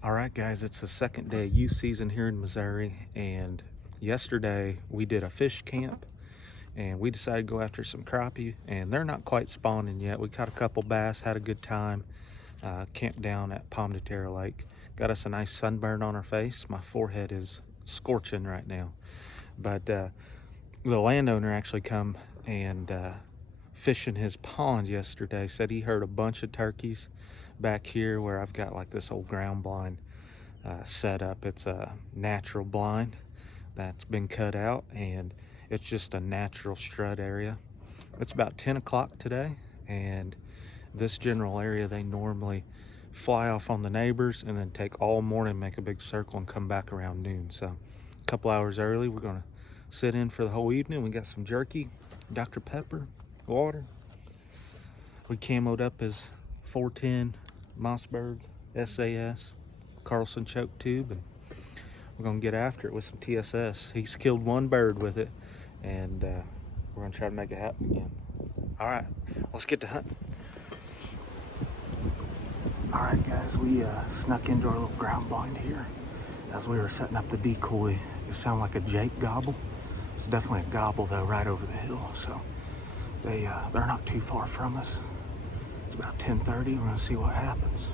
All right, guys, it's the second day of youth season here in Missouri, and yesterday we did a fish camp, and we decided to go after some crappie, and they're not quite spawning yet. We caught a couple bass, had a good time, camped down at Palm de Terre Lake. Got us a nice sunburn on our face. My forehead is scorching right now, but the landowner actually come and fish in his pond yesterday. Said he heard a bunch of turkeys back here where I've got like this old ground blind set up. It's a natural blind that's been cut out, and it's just a natural strut area. It's about 10 o'clock today, and this general area, they normally fly off on the neighbors and then take all morning, make a big circle, and come back around noon. So a couple hours early, we're gonna sit in for the whole evening. We got some jerky, Dr. Pepper, water. We camoed up as 410 Mossberg SAS Carson choke tube, and we're gonna get after it with some TSS. He's killed one bird with it, and we're gonna try to make it happen again. All right, let's get to hunting. All right, guys, we snuck into our little ground blind here as we were setting up the decoy. It sounded like a Jake gobble. It's definitely a gobble though, right over the hill. So they're not too far from us. It's about 10:30. We're gonna see what happens.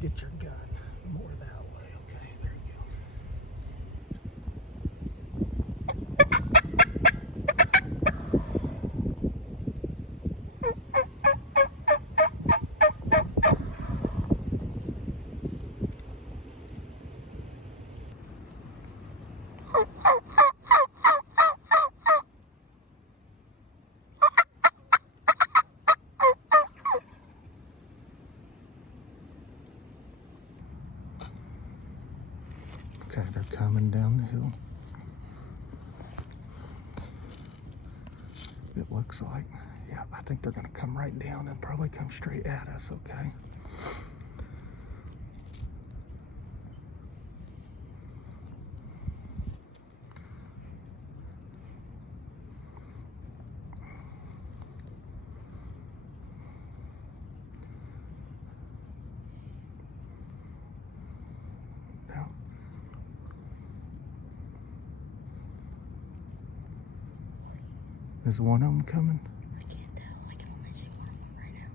Get your gun more that way. Okay, there you Okay, they're coming down the hill. It looks like, yeah, I think they're gonna come right down and probably come straight at us, okay? Now, is one of them coming? I can't tell. I can only see one of them right now.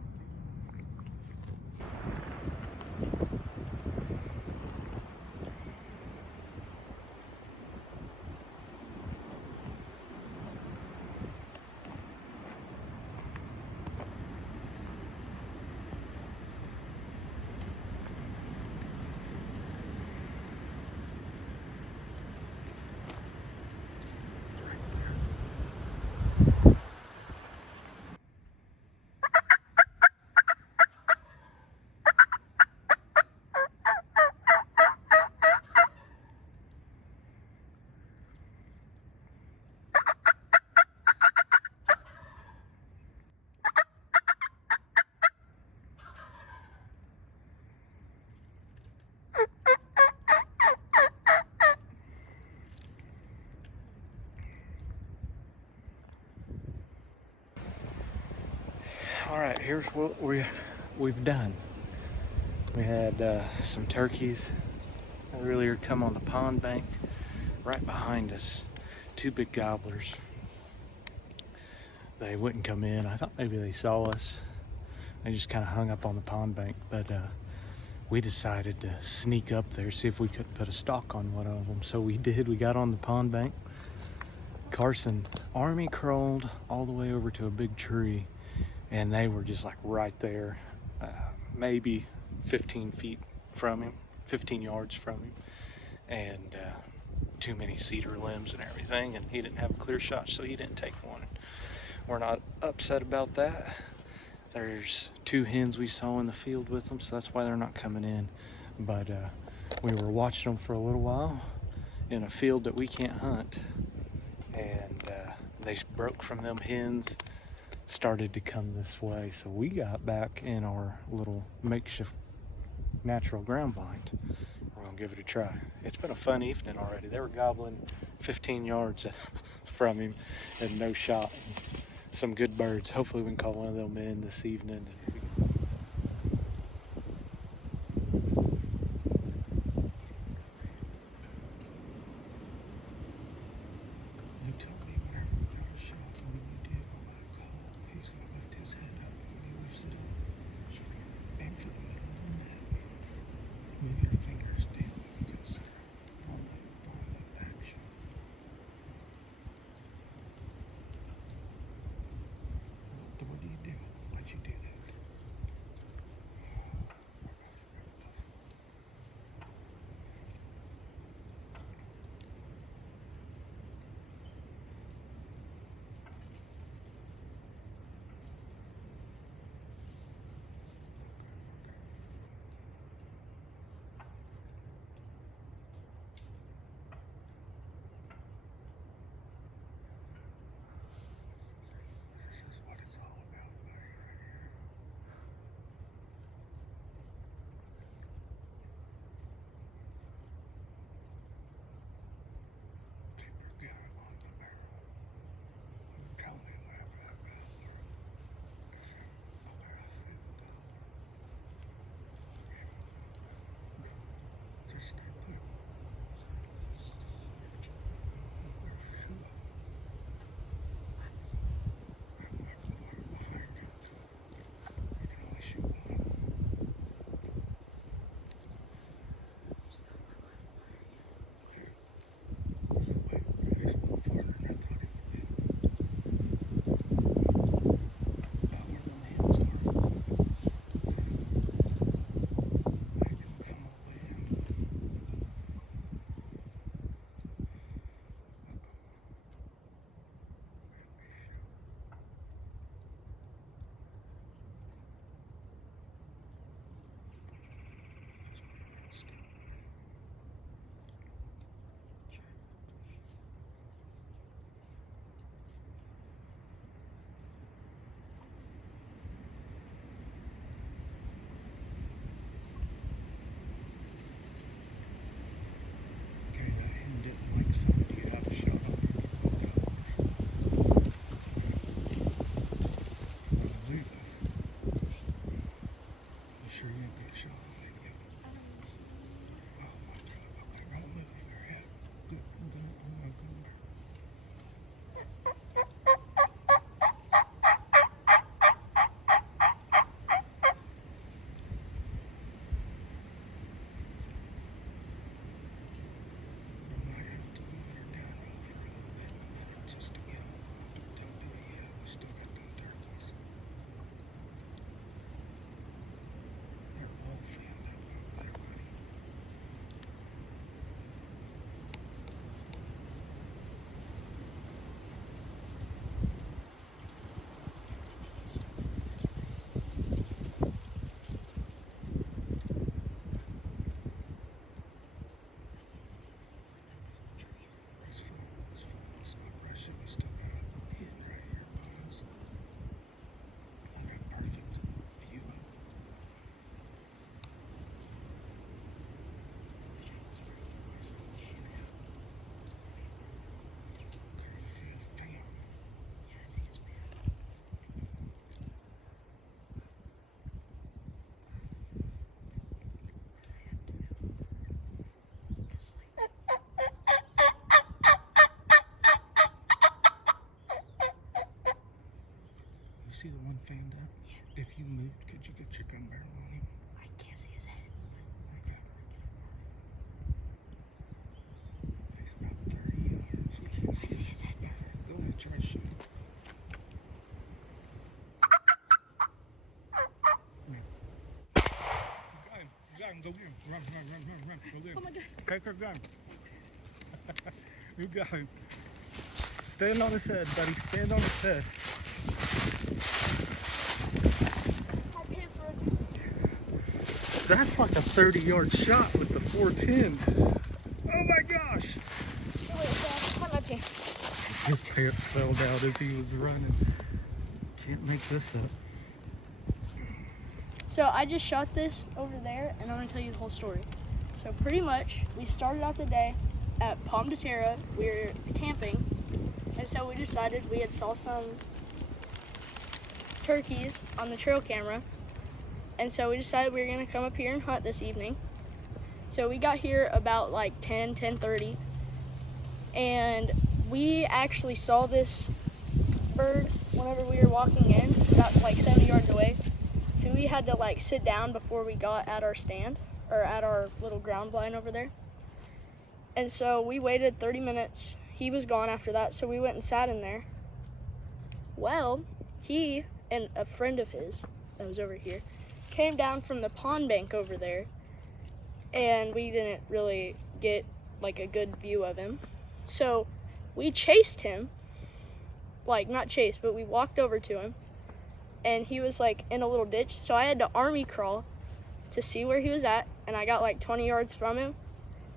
All right, here's what we've done. We had some turkeys earlier come on the pond bank right behind us. Two big gobblers. They wouldn't come in. I thought maybe they saw us. They just kind of hung up on the pond bank, but we decided to sneak up there, see if we couldn't put a stalk on one of them. So we did. We got on the pond bank. Carson army crawled all the way over to a big tree, and they were just like right there, maybe 15 feet from him, 15 yards from him, and too many cedar limbs and everything, and he didn't have a clear shot, so he didn't take one. We're not upset about that. There's two hens we saw in the field with them, so that's why they're not coming in. But we were watching them for a little while, in a field that we can't hunt, and they broke from them hens, started to come this way. So we got back in our little makeshift natural ground blind. We're gonna give it a try. It's been a fun evening already. They were gobbling 15 yards from him and no shot. Some good birds. Hopefully we can call one of them in this evening. You told me whenever we got a shot, and when you did, I'm gonna call. He's gonna lift his head up, and when he lifts it up, aim for the middle of the neck. Move your fingers down because all that action. What do you do? Why'd you do that? This is what it's all about, buddy, right here. Keep your gun on the barrel. You tell me whenever that gobbler. I feel the gobbler. Just stay put. There's two of them. I'm behind you. You can only shoot one. He's way farther than I thought he would be. About where them hens are. Make him come away. Okay, that hen didn't like somebody to have a shot on her. Leave us. You sure you didn't get a shot on it yet? Oh my God, okay, don't move your head. Oh my God. You might have to move your gun over a little bit in a minute just to get them on. Don't do it yet. We still got them turkeys. They're all fanned up over there, buddy. It's fine. Let's not rush it. We still got a hen right here by us. I got perfect view of it. Crazy fam. You see the one fanned up? Yeah. If you moved, could you get your gun barrel on him? I can't see his head. Okay. He's about 30 yards. You can't I see see his head now. Okay, go ahead, try to shoot. You got him, go get him. Run, go get him. Oh my God. Take her gun. You got him. Stand on his head, buddy. Stand on his head. My pants were That's like a 30-yard shot with the 410. Oh my gosh. pants fell down as he was running. Can't make this up. So I just shot this over there, and I'm gonna tell you the whole story. So pretty much, we started out the day at Palm de Terra. We were camping, and so we decided we had saw some turkeys on the trail camera, and so we decided we were gonna come up here and hunt this evening. So we got here about like 10:30, and we actually saw this bird whenever we were walking in, about like 70 yards away. So we had to like sit down before we got at our stand, or at our little ground blind over there. And so we waited 30 minutes. He was gone after that, so we went and sat in there. Well, he and a friend of his that was over here came down from the pond bank over there, and we didn't really get like a good view of him. So we chased him, like not chased, but we walked over to him, and he was like in a little ditch. So I had to army crawl to see where he was at, and I got like 20 yards from him,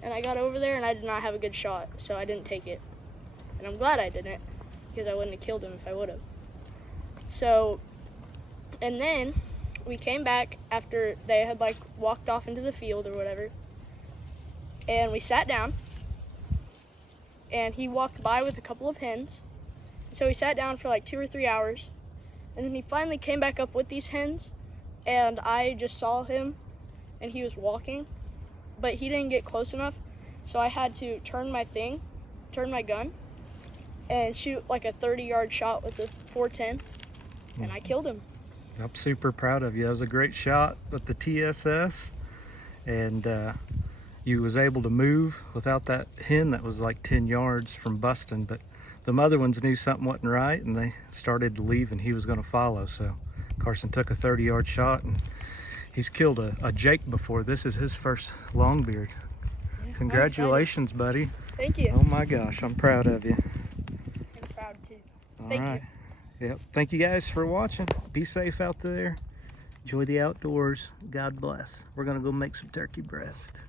and I got over there, and I did not have a good shot, so I didn't take it. And I'm glad I didn't, because I wouldn't have killed him if I would have. So, and then we came back after they had like walked off into the field or whatever, and we sat down, and he walked by with a couple of hens. So we sat down for like 2 or 3 hours, and then he finally came back up with these hens, and I just saw him, and he was walking, but he didn't get close enough, so I had to turn my gun, and shoot like a 30-yard shot with the 410, and I killed him. I'm super proud of you. That was a great shot with the TSS, and you was able to move without that hen that was like 10 yards from busting, but the other ones knew something wasn't right, and they started to leave, and he was going to follow. So Carson took a 30-yard shot, and he's killed a Jake before. This is his first longbeard. Yeah, Congratulations, buddy. Thank you. Oh my gosh, I'm proud of you. I'm proud too. All Thank right. Yep. Thank you guys for watching. Be safe out there. Enjoy the outdoors. God bless. We're going to go make some turkey breast.